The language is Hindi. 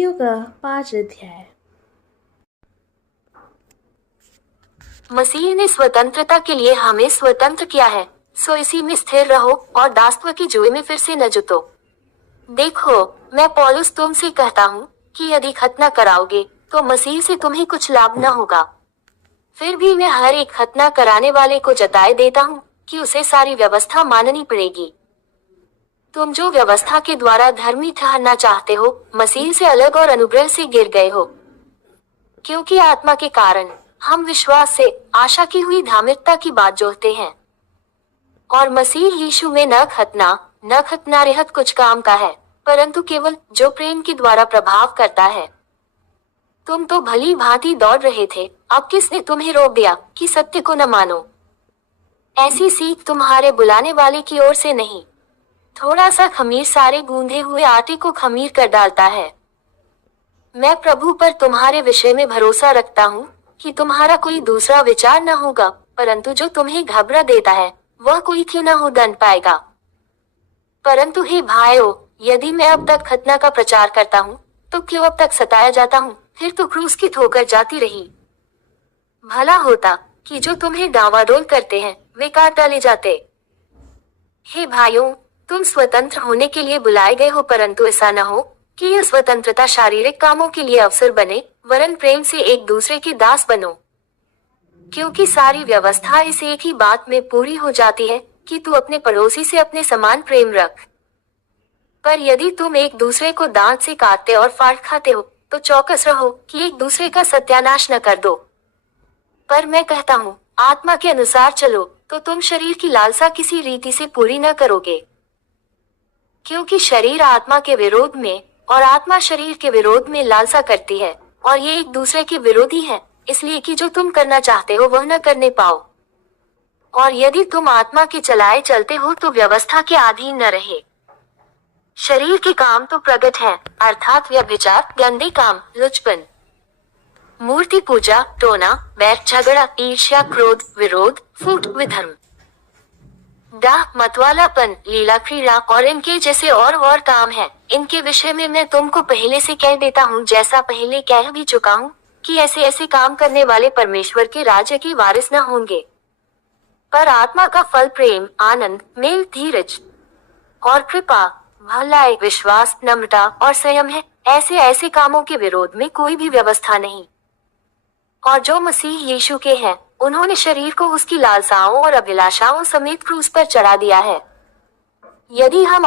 रोमियो का 5 अध्याय। मसीह ने स्वतंत्रता के लिए हमें स्वतंत्र किया है, सो इसी में स्थिर रहो और दासत्व की जुए में फिर से न जुटो। देखो, मैं पौलुस तुमसे कहता हूँ कि यदि खतना कराओगे तो मसीह से तुम्हें कुछ लाभ न होगा। फिर भी मैं हर एक खतना कराने वाले को जताए देता हूँ कि उसे सारी व्यवस्था माननी पड़ेगी। तुम जो व्यवस्था के द्वारा धर्मी ठहरना चाहते हो, मसीह से अलग और अनुग्रह से गिर गए हो। क्योंकि आत्मा के कारण हम विश्वास से आशा की हुई धार्मिकता की बात जोहते हैं, और मसीह यीशु में न खतना रहित कुछ काम का है, परंतु केवल जो प्रेम के द्वारा प्रभाव करता है। तुम तो भली भांति दौड़ रहे थे, अब किसने तुम्हें रोक दिया कि सत्य को न मानो? ऐसी सीख तुम्हारे बुलाने वाले की ओर से नहीं। थोड़ा सा खमीर सारे गूंधे हुए आटे को खमीर कर डालता है। मैं प्रभु पर तुम्हारे विषय में भरोसा रखता हूँ कि तुम्हारा कोई दूसरा विचार न होगा, परंतु जो तुम्हें घबरा देता है वह कोई क्यों न हो दंड पाएगा। परंतु हे भाइयों, यदि मैं अब तक खतना का प्रचार करता हूँ तो क्यों अब तक सताया जाता हूँ? फिर तो क्रूस की ठोकर जाती रही। भला होता कि जो तुम्हें डावाडोल करते हैं वे काट डाले जाते। हे भाइयों, तुम स्वतंत्र होने के लिए बुलाए गए हो, परंतु ऐसा न हो कि यह स्वतंत्रता शारीरिक कामों के लिए अवसर बने, वरन प्रेम से एक दूसरे के दास बनो। क्योंकि सारी व्यवस्था इस एक ही बात में पूरी हो जाती है कि तू अपने पड़ोसी से अपने समान प्रेम रख। पर यदि तुम एक दूसरे को दांत से काटते और फाड़ खाते हो तो चौकस रहो कि एक दूसरे का सत्यानाश न कर दो। पर मैं कहता हूँ, आत्मा के अनुसार चलो तो तुम शरीर की लालसा किसी रीति से पूरी न करोगे। क्योंकि शरीर आत्मा के विरोध में और आत्मा शरीर के विरोध में लालसा करती है, और ये एक दूसरे के विरोधी हैं, इसलिए कि जो तुम करना चाहते हो वह न करने पाओ। और यदि तुम आत्मा के चलाए चलते हो तो व्यवस्था के अधीन न रहे। शरीर के काम तो प्रकट है, अर्थात व्यभिचार, गंदे काम, लुचपन, मूर्ति पूजा, टोना, बैर, झगड़ा, ईर्ष्या, क्रोध, विरोध, फूट, विधर्म, डाह, मतवालापन, लीला क्रीड़ा और इनके जैसे और काम है। इनके विषय में मैं तुमको पहले से कह देता हूँ, जैसा पहले कह भी चुका हूँ, कि ऐसे ऐसे काम करने वाले परमेश्वर के राज्य के वारिस न होंगे। पर आत्मा का फल प्रेम, आनंद, मेल, धीरज और कृपा, भलाई, विश्वास, नम्रता और संयम है। ऐसे ऐसे कामों के विरोध में कोई भी व्यवस्था नहीं। और जो मसीह यीशु के हैं, उन्होंने शरीर को उसकी लालसाओं और अभिलाषाओं समेत क्रूस पर चढ़ा दिया है। यदि हम